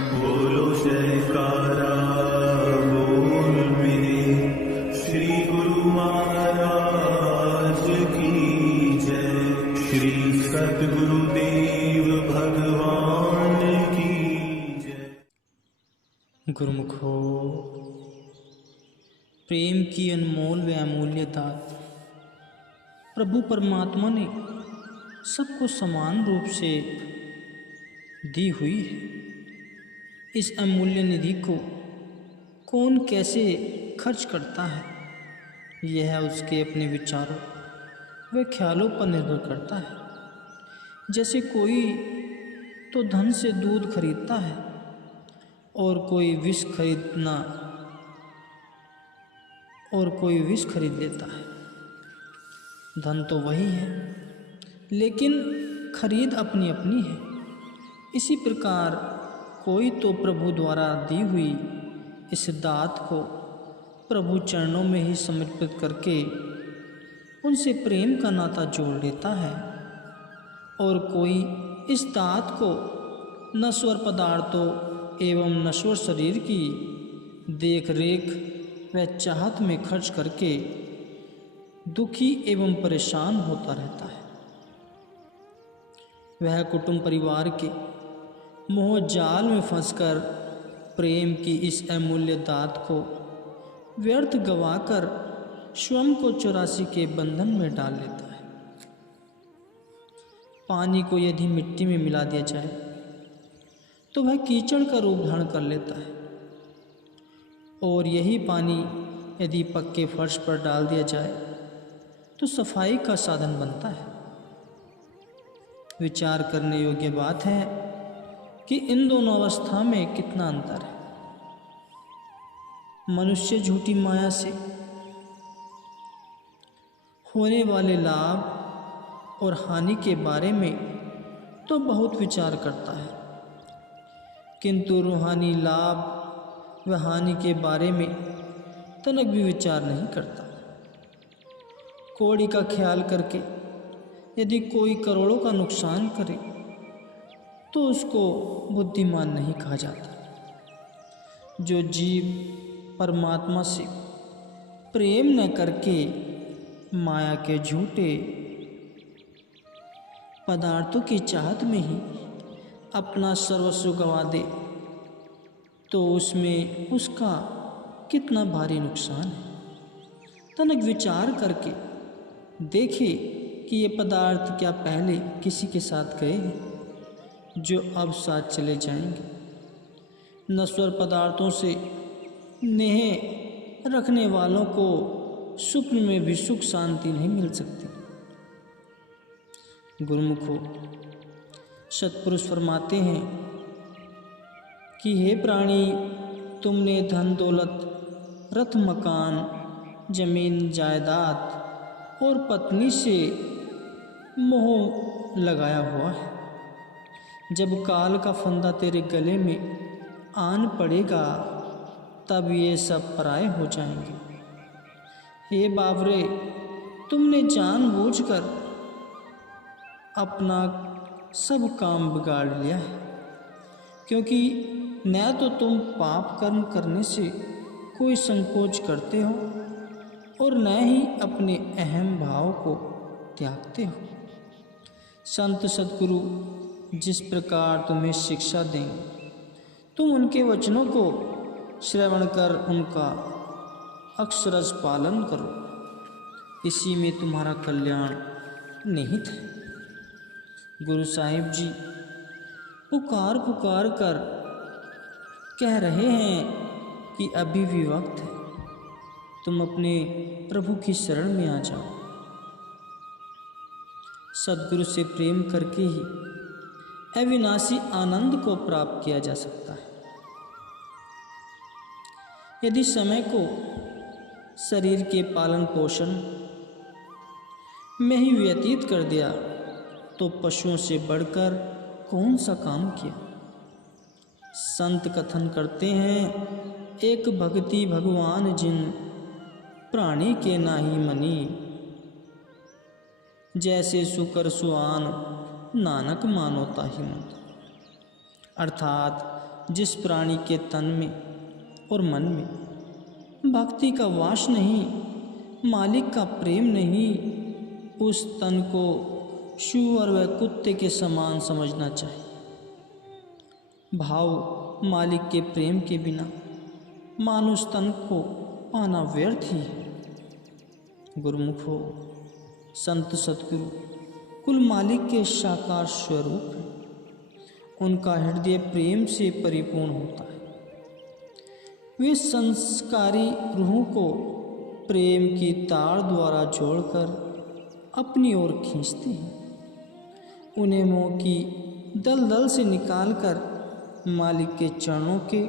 बोलो जयकारा बोल मेरे श्री गुरु महाराज की जय। श्री सद्गुरुदेव भगवान की जय। गुरुमुखो, प्रेम की अनमोल व अमूल्य दात प्रभु परमात्मा ने सबको समान रूप से दी हुई है। इस अमूल्य निधि को कौन कैसे खर्च करता है, यह उसके अपने विचारों व ख्यालों पर निर्भर करता है। जैसे कोई तो धन से दूध खरीदता है और कोई विष खरीद लेता है। धन तो वही है, लेकिन खरीद अपनी अपनी है। इसी प्रकार कोई तो प्रभु द्वारा दी हुई इस दात को प्रभु चरणों में ही समर्पित करके उनसे प्रेम का नाता जोड़ लेता है, और कोई इस दात को नश्वर पदार्थों एवं नश्वर शरीर की देख रेख व चाहत में खर्च करके दुखी एवं परेशान होता रहता है। वह कुटुंब परिवार के मोह जाल में फंसकर प्रेम की इस अमूल्य दात को व्यर्थ गवाकर स्वयं को 84 के बंधन में डाल लेता है। पानी को यदि मिट्टी में मिला दिया जाए तो वह कीचड़ का रूप धारण कर लेता है, और यही पानी यदि पक्के फर्श पर डाल दिया जाए तो सफाई का साधन बनता है। विचार करने योग्य बात है कि इन दोनों अवस्था में कितना अंतर है। मनुष्य झूठी माया से होने वाले लाभ और हानि के बारे में तो बहुत विचार करता है, किंतु रूहानी लाभ व हानि के बारे में तनक भी विचार नहीं करता। कौड़ी का ख्याल करके यदि कोई करोड़ों का नुकसान करे तो उसको बुद्धिमान नहीं कहा जाता। जो जीव परमात्मा से प्रेम न करके माया के झूठे पदार्थों की चाहत में ही अपना सर्वस्व गंवा दे तो उसमें उसका कितना भारी नुकसान है। तनिक विचार करके देखे कि ये पदार्थ क्या पहले किसी के साथ गए हैं जो अब साथ चले जाएंगे। नश्वर पदार्थों से नेह रखने वालों को स्वप्न में भी सुख शांति नहीं मिल सकती। गुरुमुखो, सत्पुरुष फरमाते हैं कि हे प्राणी, तुमने धन दौलत, रथ मकान, जमीन जायदाद और पत्नी से मोह लगाया हुआ है। जब काल का फंदा तेरे गले में आन पड़ेगा तब ये सब पराये हो जाएंगे। हे बावरे, तुमने जानबूझकर अपना सब काम बिगाड़ लिया है, क्योंकि न तो तुम पाप कर्म करने से कोई संकोच करते हो और न ही अपने अहम भाव को त्यागते हो। संत सद्गुरु जिस प्रकार तुम्हें शिक्षा देंगे, तुम उनके वचनों को श्रवण कर उनका अक्षरश पालन करो। इसी में तुम्हारा कल्याण निहित है। गुरु साहिब जी पुकार पुकार कर कह रहे हैं कि अभी भी वक्त है, तुम अपने प्रभु की शरण में आ जाओ। सद्गुरु से प्रेम करके ही अविनाशी आनंद को प्राप्त किया जा सकता है। यदि समय को शरीर के पालन पोषण में ही व्यतीत कर दिया तो पशुओं से बढ़कर कौन सा काम किया। संत कथन करते हैं, एक भक्ति भगवान जिन प्राणी के नाही मनी, जैसे सुकर सुआन नानक मानो ताहि मन। अर्थात जिस प्राणी के तन में और मन में भक्ति का वास नहीं, मालिक का प्रेम नहीं, उस तन को सूअर व कुत्ते के समान समझना चाहिए। भाव मालिक के प्रेम के बिना मानुष तन को पाना व्यर्थ ही है। गुरुमुखो, संत सतगुरु कुल मालिक के साकार स्वरूप है। उनका हृदय प्रेम से परिपूर्ण होता है। वे संस्कारी रूहों को प्रेम की तार द्वारा जोड़कर अपनी ओर खींचते हैं। उन्हें मोह की दलदल से निकालकर मालिक के चरणों के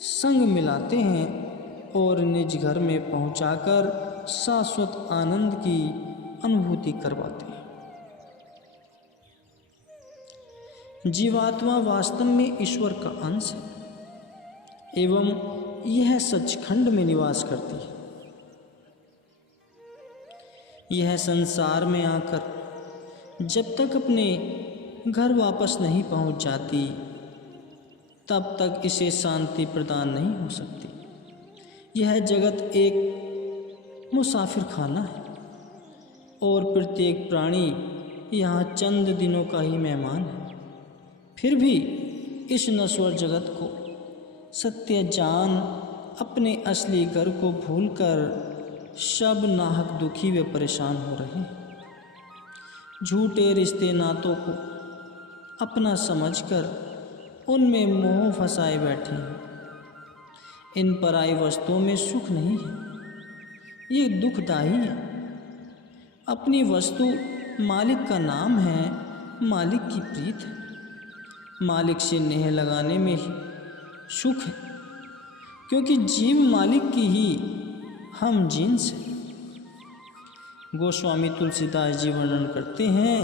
संग मिलाते हैं और निज घर में पहुंचाकर शाश्वत आनंद की अनुभूति करवाते हैं। जीवात्मा वास्तव में ईश्वर का अंश है एवं यह सचखंड में निवास करती है। यह संसार में आकर जब तक अपने घर वापस नहीं पहुंच जाती, तब तक इसे शांति प्रदान नहीं हो सकती। यह जगत एक मुसाफिर खाना है और प्रत्येक प्राणी यहाँ चंद दिनों का ही मेहमान है। फिर भी इस नश्वर जगत को सत्य जान अपने असली घर को भूलकर सब नाहक दुखी व परेशान हो रहे हैं। झूठे रिश्ते नातों को अपना समझकर उनमें मोह फंसाए बैठे हैं। इन पराई वस्तुओं में सुख नहीं है, ये दुखदाई है। अपनी वस्तु मालिक का नाम है, मालिक की प्रीत है। मालिक से नेह लगाने में ही सुख है, क्योंकि जीव मालिक की ही हम जिन्स हैं। गोस्वामी तुलसीदास जी वर्णन करते हैं,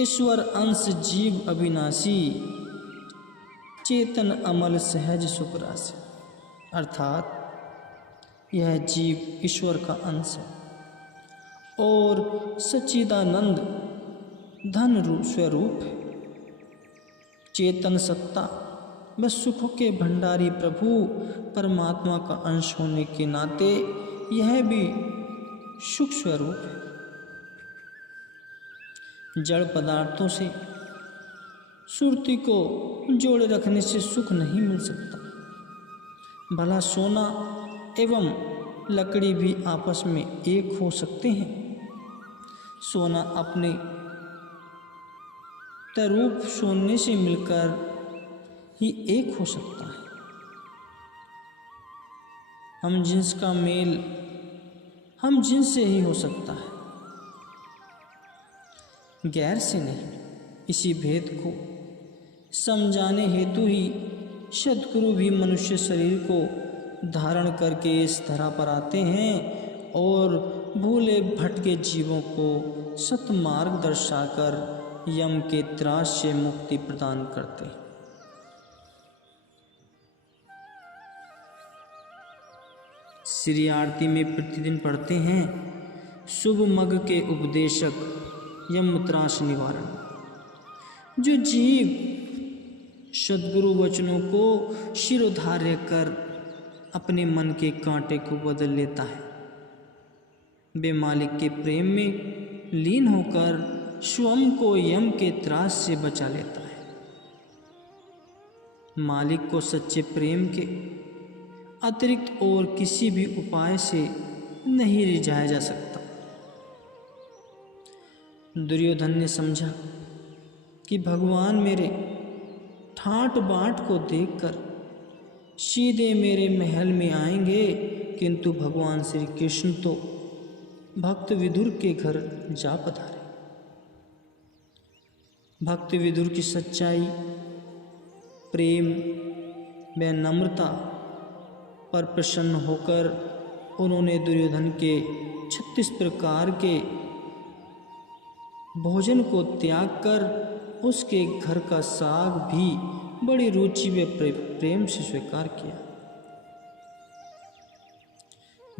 ईश्वर अंश जीव अविनाशी, चेतन अमल सहज सुख राशि। अर्थात यह जीव ईश्वर का अंश है और सच्चिदानंद धन स्वरूप है। चेतन सत्ता व सुखों के भंडारी प्रभु परमात्मा का अंश होने के नाते यह भी सुख स्वरूप है। जड़ पदार्थों से सुरती को जोड़े रखने से सुख नहीं मिल सकता। भला सोना एवं लकड़ी भी आपस में एक हो सकते हैं। सोना अपने तरूप सोने से मिलकर ही एक हो सकता है। हम जिन्स का मेल हम जिन्स से ही हो सकता है, गैर से नहीं। इसी भेद को समझाने हेतु ही सद्गुरु भी मनुष्य शरीर को धारण करके इस धरा पर आते हैं और भूले भटके जीवों को सतमार्ग दर्शाकर यम के त्रास से मुक्ति प्रदान करते। श्री आरती में प्रतिदिन पढ़ते हैं, शुभ मग के उपदेशक यम त्रास निवारण। जो जीव सद्गुरु वचनों को शिरोधार्य कर अपने मन के कांटे को बदल लेता है, वे मालिक के प्रेम में लीन होकर स्वयं को यम के त्रास से बचा लेता है। मालिक को सच्चे प्रेम के अतिरिक्त और किसी भी उपाय से नहीं रिझाया जा सकता। दुर्योधन ने समझा कि भगवान मेरे ठाट बाट को देखकर सीधे मेरे महल में आएंगे, किंतु भगवान श्री कृष्ण तो भक्त विदुर के घर जा पधारे। भक्त विदुर की सच्चाई, प्रेम व नम्रता पर प्रसन्न होकर उन्होंने दुर्योधन के 36 प्रकार के भोजन को त्याग कर उसके घर का साग भी बड़ी रुचि व प्रेम से स्वीकार किया।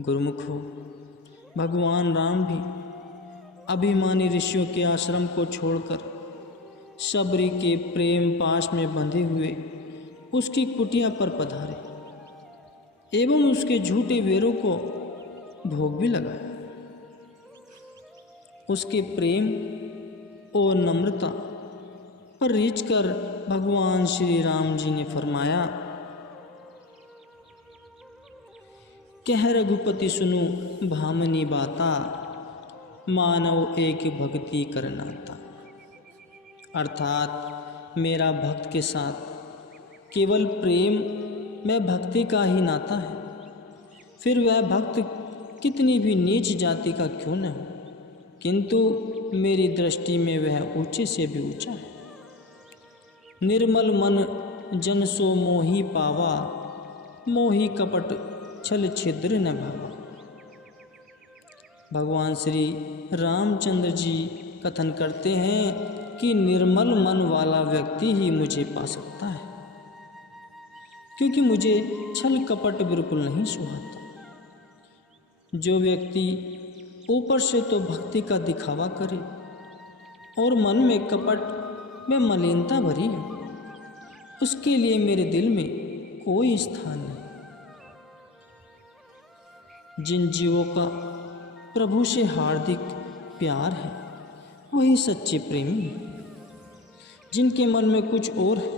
गुरुमुखो, भगवान राम भी अभिमानी ऋषियों के आश्रम को छोड़कर शबरी के प्रेम पाश में बंधे हुए उसकी कुटिया पर पधारे एवं उसके झूठे वेरों को भोग भी लगाया। उसके प्रेम और नम्रता पर रीझ कर भगवान श्री राम जी ने फरमाया, कह रघुपति सुनो भामनी बाता, मानव एक भक्ति करनाता। अर्थात मेरा भक्त के साथ केवल प्रेम में भक्ति का ही नाता है, फिर वह भक्त कितनी भी नीच जाति का क्यों न हो, किंतु मेरी दृष्टि में वह ऊंचे से भी ऊंचा है। निर्मल मन जन सो मोही पावा, मोही कपट छल छिद्र न भावा। भगवान श्री रामचंद्र जी कथन करते हैं कि निर्मल मन वाला व्यक्ति ही मुझे पा सकता है, क्योंकि मुझे छल कपट बिल्कुल नहीं सुहाता। जो व्यक्ति ऊपर से तो भक्ति का दिखावा करे और मन में कपट में मलिनता भरी है, उसके लिए मेरे दिल में कोई स्थान नहीं। जिन जीवों का प्रभु से हार्दिक प्यार है वही सच्चे प्रेमी हैं। जिनके मन में कुछ और है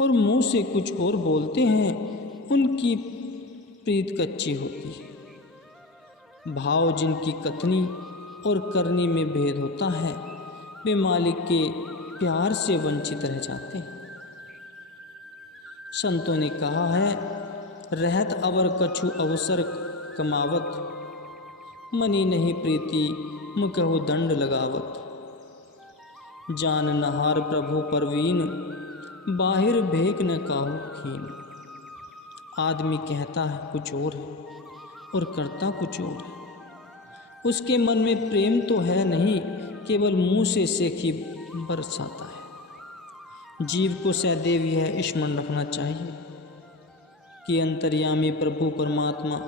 और मुंह से कुछ और बोलते हैं, उनकी प्रीत कच्ची होती है। भाव जिनकी कथनी और करनी में भेद होता है, वे मालिक के प्यार से वंचित रह जाते हैं। संतों ने कहा है, रहत अवर कछु अवसर कमावत, मनी नहीं प्रीति मुकहु दंड लगावत। जान नहार प्रभु परवीन, बाहिर भेक न काहू खीन। आदमी कहता है कुछ और है और करता कुछ और है। उसके मन में प्रेम तो है नहीं, केवल मुंह से सेखी बरसाता है। जीव को सदैव यह स्मरण रखना चाहिए कि अंतर्यामी प्रभु परमात्मा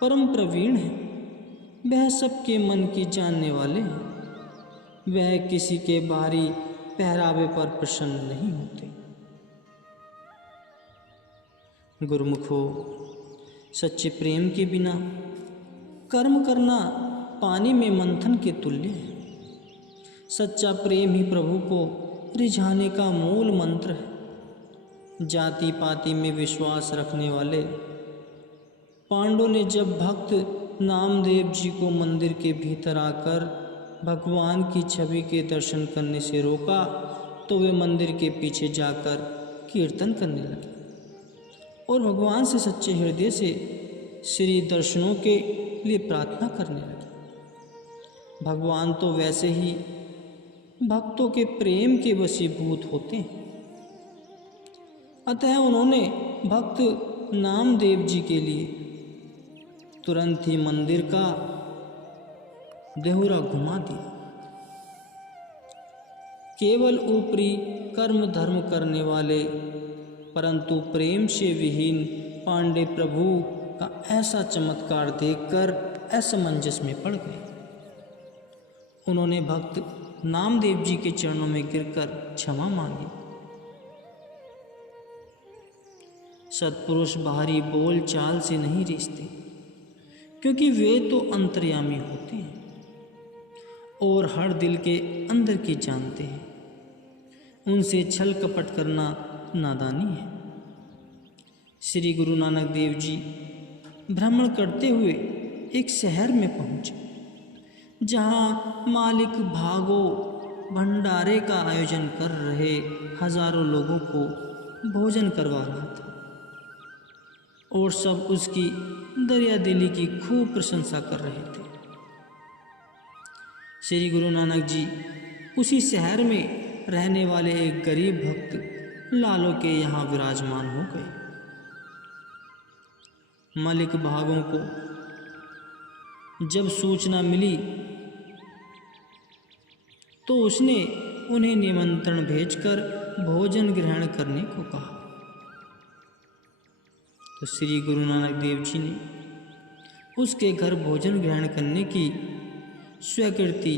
परम प्रवीण है। वह सबके मन की जानने वाले हैं। वह किसी के बाहरी पहरावे पर प्रसन्न नहीं होते। गुरुमुखो, सच्चे प्रेम के बिना कर्म करना पानी में मंथन के तुल्य है। सच्चा प्रेम ही प्रभु को रिझाने का मूल मंत्र है। जाति पाति में विश्वास रखने वाले पांडवों ने जब भक्त नामदेव जी को मंदिर के भीतर आकर भगवान की छवि के दर्शन करने से रोका, तो वे मंदिर के पीछे जाकर कीर्तन करने लगे और भगवान से सच्चे हृदय से श्री दर्शनों के लिए प्रार्थना करने लगे। भगवान तो वैसे ही भक्तों के प्रेम के वशीभूत होते हैं। अतः उन्होंने भक्त नामदेव जी के लिए तुरंत ही मंदिर का देहुरा घुमा दिया। केवल ऊपरी कर्म धर्म करने वाले परंतु प्रेम से विहीन पांडे प्रभु का ऐसा चमत्कार देखकर असमंजस में पड़ गए। उन्होंने भक्त नामदेव जी के चरणों में गिरकर क्षमा मांगी। सत्पुरुष बाहरी बोल चाल से नहीं रिश्ते, क्योंकि वे तो अंतर्यामी होते हैं और हर दिल के अंदर की जानते हैं। उनसे छल कपट करना नादानी है। श्री गुरु नानक देव जी भ्रमण करते हुए एक शहर में पहुंचे, जहां मालिक भागो भंडारे का आयोजन कर रहे हजारों लोगों को भोजन करवा रहा था और सब उसकी दरिया दिली की खूब प्रशंसा कर रहे थे। श्री गुरु नानक जी उसी शहर में रहने वाले एक गरीब भक्त लालो के यहाँ विराजमान हो गए। मालिक भागों को जब सूचना मिली तो उसने उन्हें निमंत्रण भेजकर भोजन ग्रहण करने को कहा। तो श्री गुरु नानक देव जी ने उसके घर भोजन ग्रहण करने की स्वीकृति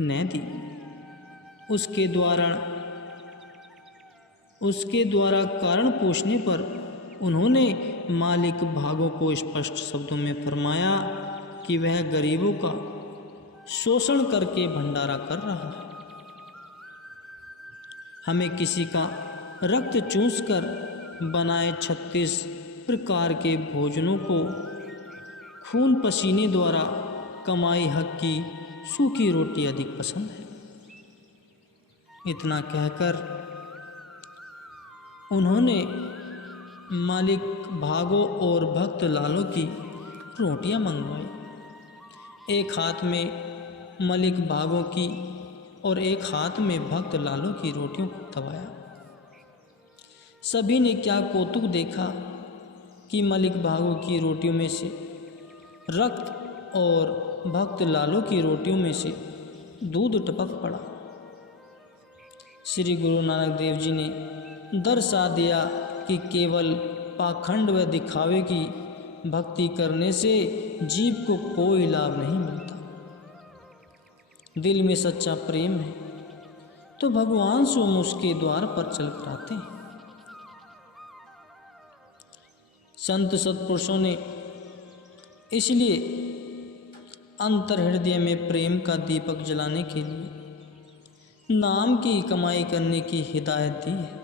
न दी। उसके द्वारा कारण पूछने पर उन्होंने मालिक भागों को स्पष्ट शब्दों में फरमाया कि वह गरीबों का शोषण करके भंडारा कर रहा है। हमें किसी का रक्त चूसकर बनाए 36 प्रकार के भोजनों को खून पसीने द्वारा कमाई हक की सूखी रोटी अधिक पसंद है। इतना कहकर उन्होंने मालिक भागो और भक्त लालो की रोटियां मंगवाई। एक हाथ में मलिक भागो की और एक हाथ में भक्त लालो की रोटियों को दबाया। सभी ने क्या कौतुक देखा कि मलिक भागो की रोटियों में से रक्त और भक्त लालो की रोटियों में से दूध टपक पड़ा। श्री गुरु नानक देव जी ने दर्शा दिया कि केवल पाखंड व दिखावे की भक्ति करने से जीव को कोई लाभ नहीं मिलता। दिल में सच्चा प्रेम है तो भगवान स्वयं उसके द्वार पर चल कर आते हैं। संत सत्पुरुषों ने इसलिए अंतर हृदय में प्रेम का दीपक जलाने के लिए नाम की कमाई करने की हिदायत दी है।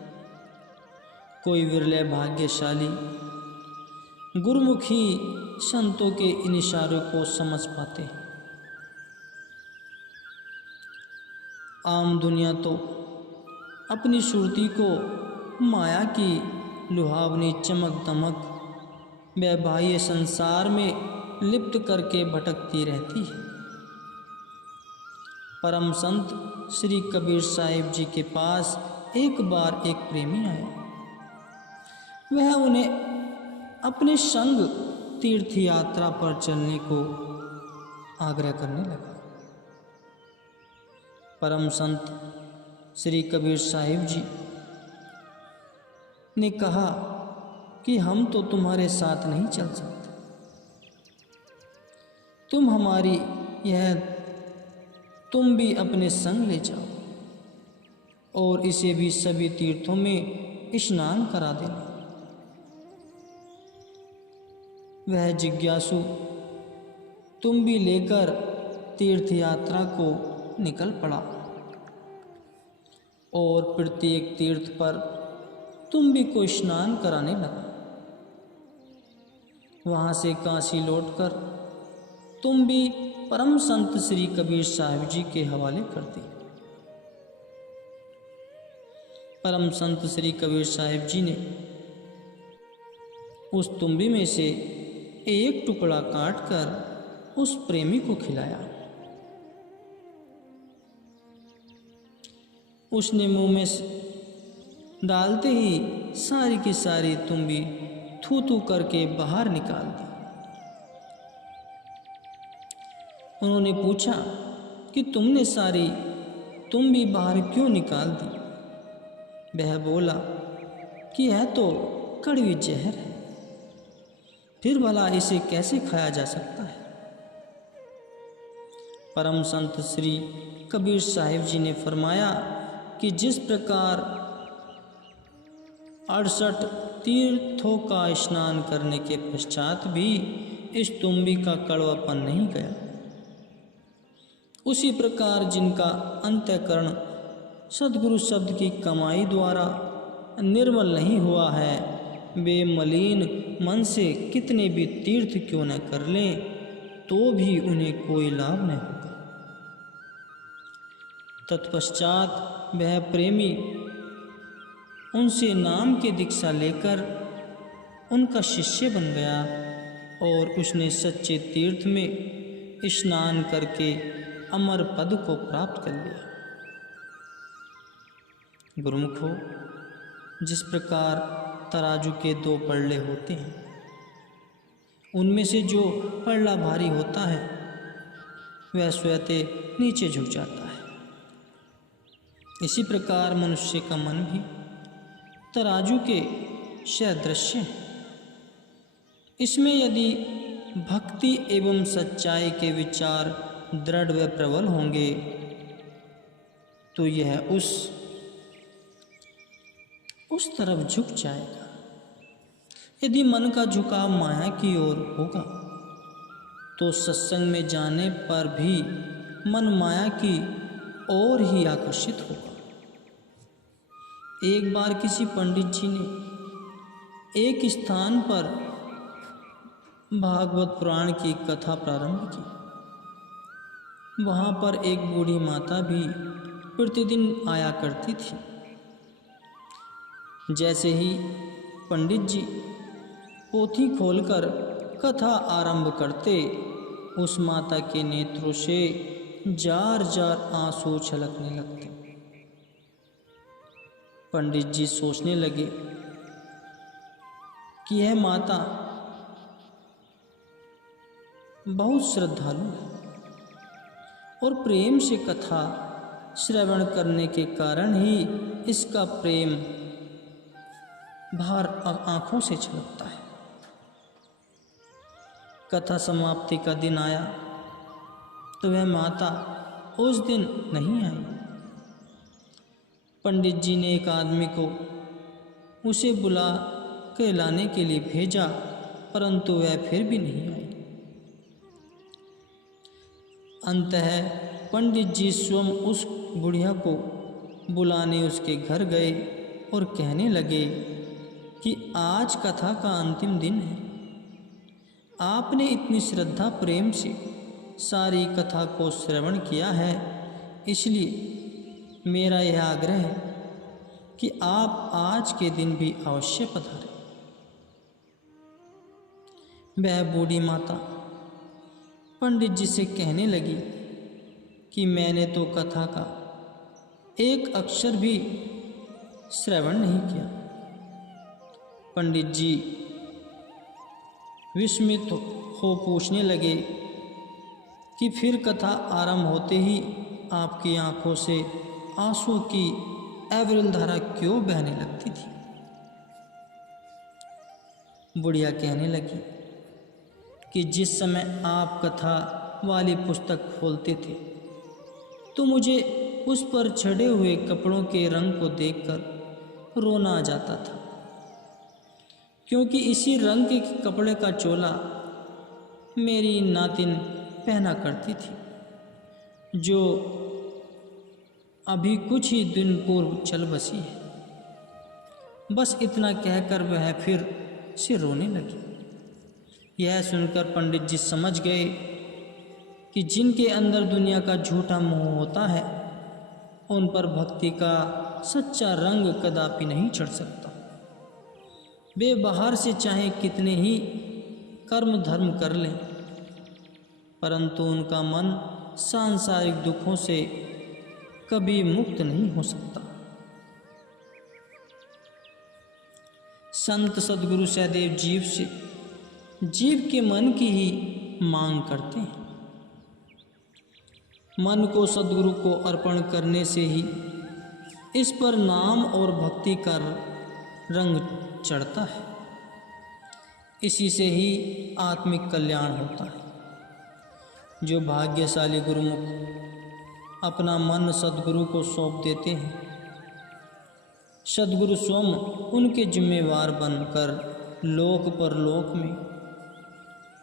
कोई विरले भाग्यशाली गुरुमुखी संतों के इन इशारों को समझ पाते हैं। आम दुनिया तो अपनी सुरती को माया की लुहावनी चमक दमक व बाह्य संसार में लिप्त करके भटकती रहती है। परम संत श्री कबीर साहिब जी के पास एक बार एक प्रेमी आया। वह उन्हें अपने संग तीर्थ यात्रा पर चलने को आग्रह करने लगा। परम संत श्री कबीर साहिब जी ने कहा कि हम तो तुम्हारे साथ नहीं चल सकते, तुम भी अपने संग ले जाओ और इसे भी सभी तीर्थों में स्नान करा देना। वह जिज्ञासु तुम भी लेकर तीर्थ यात्रा को निकल पड़ा और प्रत्येक तीर्थ पर तुम भी को स्नान कराने लगा। वहाँ से काशी लौटकर तुम भी परम संत श्री कबीर साहिब जी के हवाले कर दी। परम संत श्री कबीर साहिब जी ने उस तुम्बी में से एक टुकड़ा काटकर उस प्रेमी को खिलाया। उसने मुंह में डालते ही सारी की सारी तुम्बी थू थू करके बाहर निकाल दी। उन्होंने पूछा कि तुमने सारी तुम्बी बाहर क्यों निकाल दी? वह बोला कि यह तो कड़वी जहर है, फिर भला इसे कैसे खाया जा सकता है? परम संत श्री कबीर साहिब जी ने फरमाया कि जिस प्रकार 68 तीर्थों का स्नान करने के पश्चात भी इस तुम्बी का कड़वापन नहीं गया, उसी प्रकार जिनका अंतःकरण सद्गुरु शब्द की कमाई द्वारा निर्मल नहीं हुआ है, वे मलिन मन से कितने भी तीर्थ क्यों न कर लें तो भी उन्हें कोई लाभ न होगा। तत्पश्चात वह प्रेमी उनसे नाम की दीक्षा लेकर उनका शिष्य बन गया और उसने सच्चे तीर्थ में स्नान करके अमर पद को प्राप्त कर लिया। गुरुमुखो, जिस प्रकार तराजू के 2 पल्ले होते हैं, उनमें से जो पल्ला भारी होता है वह स्वतः नीचे झुक जाता है, इसी प्रकार मनुष्य का मन भी तराजू के सदृश है। इसमें यदि भक्ति एवं सच्चाई के विचार दृढ़ व प्रबल होंगे तो यह उस तरफ झुक जाएगा। यदि मन का झुकाव माया की ओर होगा तो सत्संग में जाने पर भी मन माया की ओर ही आकर्षित होगा। एक बार किसी पंडित जी ने एक स्थान पर भागवत पुराण की कथा प्रारंभ की। वहाँ पर एक बूढ़ी माता भी प्रतिदिन आया करती थी। जैसे ही पंडित जी पोथी खोलकर कथा आरंभ करते, उस माता के नेत्रों से जार जार आंसू छलकने लगते। पंडित जी सोचने लगे कि यह माता बहुत श्रद्धालु है और प्रेम से कथा श्रवण करने के कारण ही इसका प्रेम बाहर आंखों से छलकता है। कथा समाप्ति का दिन आया तो वह माता उस दिन नहीं आई। पंडित जी ने एक आदमी को उसे बुला के लाने के लिए भेजा, परंतु वह फिर भी नहीं आई। अंततः पंडित जी स्वयं उस बुढ़िया को बुलाने उसके घर गए और कहने लगे कि आज कथा का अंतिम दिन है। आपने इतनी श्रद्धा प्रेम से सारी कथा को श्रवण किया है, इसलिए मेरा यह आग्रह है कि आप आज के दिन भी अवश्य पधारें। वह बूढ़ी माता पंडित जी से कहने लगी कि मैंने तो कथा का एक अक्षर भी श्रवण नहीं किया। पंडित जी विस्मित हो पूछने लगे कि फिर कथा आरंभ होते ही आपकी आंखों से आंसू की अविरल धारा क्यों बहने लगती थी। बुढ़िया कहने लगी कि जिस समय आप कथा वाली पुस्तक खोलते थे तो मुझे उस पर चढ़े हुए कपड़ों के रंग को देखकर रोना आ जाता था, क्योंकि इसी रंग के कपड़े का चोला मेरी नातिन पहना करती थी, जो अभी कुछ ही दिन पूर्व चल बसी है। बस इतना कहकर वह फिर से रोने लगी। यह सुनकर पंडित जी समझ गए कि जिनके अंदर दुनिया का झूठा मोह होता है, उन पर भक्ति का सच्चा रंग कदापि नहीं चढ़ सकता। वे बाहर से चाहे कितने ही कर्म धर्म कर लें, परंतु उनका मन सांसारिक दुखों से कभी मुक्त नहीं हो सकता। संत सद्गुरु सहदेव जीव के मन की ही मांग करते हैं। मन को सद्गुरु को अर्पण करने से ही इस पर नाम और भक्ति का रंग चढ़ता है। इसी से ही आत्मिक कल्याण होता है। जो भाग्यशाली गुरुमुख अपना मन सद्गुरु को सौंप देते हैं, सद्गुरु स्वयं उनके जिम्मेवार बनकर लोक परलोक में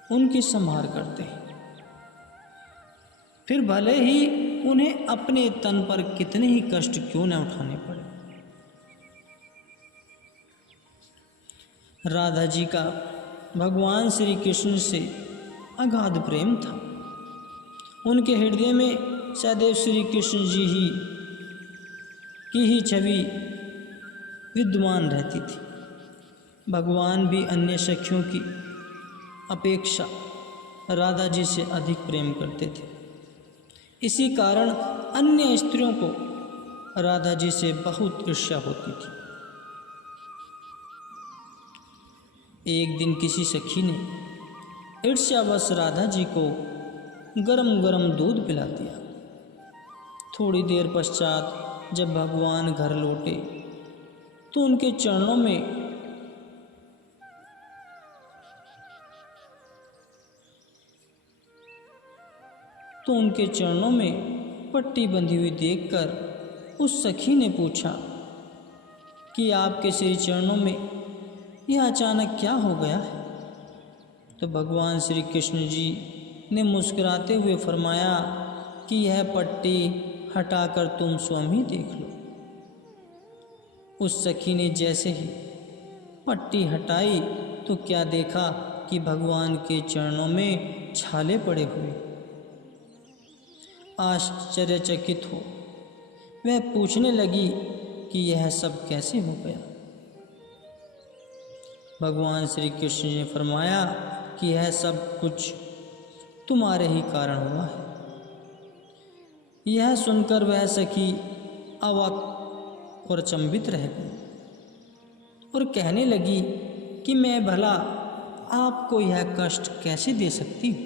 उनकी संभाल करते हैं। फिर भले ही उन्हें अपने तन पर कितने ही कष्ट क्यों न उठाने पड़े। राधा जी का भगवान श्री कृष्ण से अगाध प्रेम था। उनके हृदय में सदैव श्री कृष्ण जी की ही छवि विद्यमान रहती थी। भगवान भी अन्य सखियों की अपेक्षा राधा जी से अधिक प्रेम करते थे। इसी कारण अन्य स्त्रियों को राधा जी से बहुत ईर्ष्या होती थी। एक दिन किसी सखी ने ईर्ष्यावश राधा जी को गरम गरम दूध पिला दिया। थोड़ी देर पश्चात जब भगवान घर लौटे तो उनके चरणों में पट्टी बंधी हुई देखकर उस सखी ने पूछा कि आपके श्री चरणों में यह अचानक क्या हो गया है? तो भगवान श्री कृष्ण जी ने मुस्कुराते हुए फरमाया कि यह पट्टी हटाकर तुम स्वयं ही देख लो। उस सखी ने जैसे ही पट्टी हटाई तो क्या देखा कि भगवान के चरणों में छाले पड़े हुए। आश्चर्यचकित हो वह पूछने लगी कि यह सब कैसे हो गया। भगवान श्री कृष्ण ने फरमाया कि यह सब कुछ तुम्हारे ही कारण हुआ है। यह सुनकर वह सखी अवाक और अचंभित रह गई और कहने लगी कि मैं भला आपको यह कष्ट कैसे दे सकती हूँ।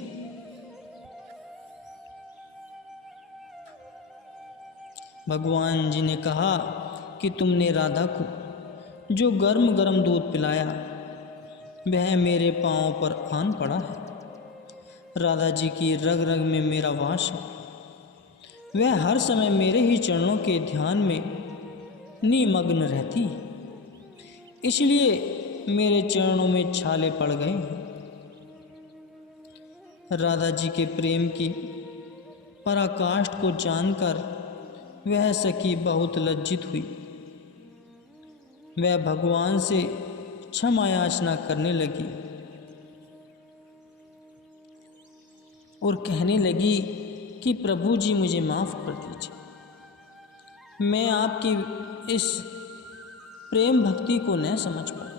भगवान जी ने कहा कि तुमने राधा को जो गर्म गर्म दूध पिलाया वह मेरे पांव पर आन पड़ा है। राधा जी की रग रग में मेरा वास है। वह हर समय मेरे ही चरणों के ध्यान में निमग्न रहती है, इसलिए मेरे चरणों में छाले पड़ गए हैं। राधा जी के प्रेम की पराकाष्ठ को जानकर वह सखी बहुत लज्जित हुई। वह भगवान से क्षमा याचना करने लगी और कहने लगी कि प्रभु जी मुझे माफ़ कर दीजिए। मैं आपकी इस प्रेम भक्ति को न समझ पाई।